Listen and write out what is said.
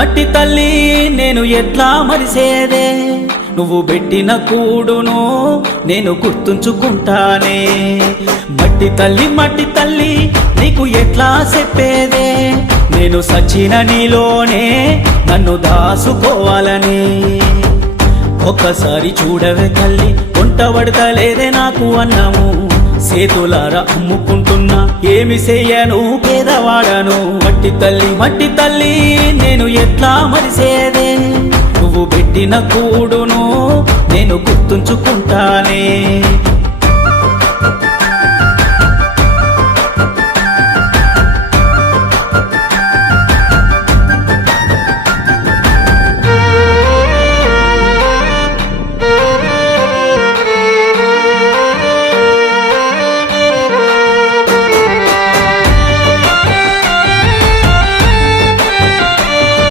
మట్టి తల్లి నేను ఎట్లా మరిసేదే, నువ్వు పెట్టిన కూడును నేను గుర్తుంచుకుంటానే. మట్టి తల్లి నీకు ఎట్లా చెప్పేదే, నేను సచిన నీలోనే నన్ను దాసుకోవాలని. ఒక్కసారి చూడవే తల్లి, వంట పడతలేదే నాకు అన్నము, సేతులారా అమ్ముకుంటున్నా ఏమి చెయ్యను పేదవాడను. మట్టి తల్లి నేను ఎట్లా మరిసేదే, నువ్వు పెట్టిన కూడును నేను గుర్తుంచుకుంటానే.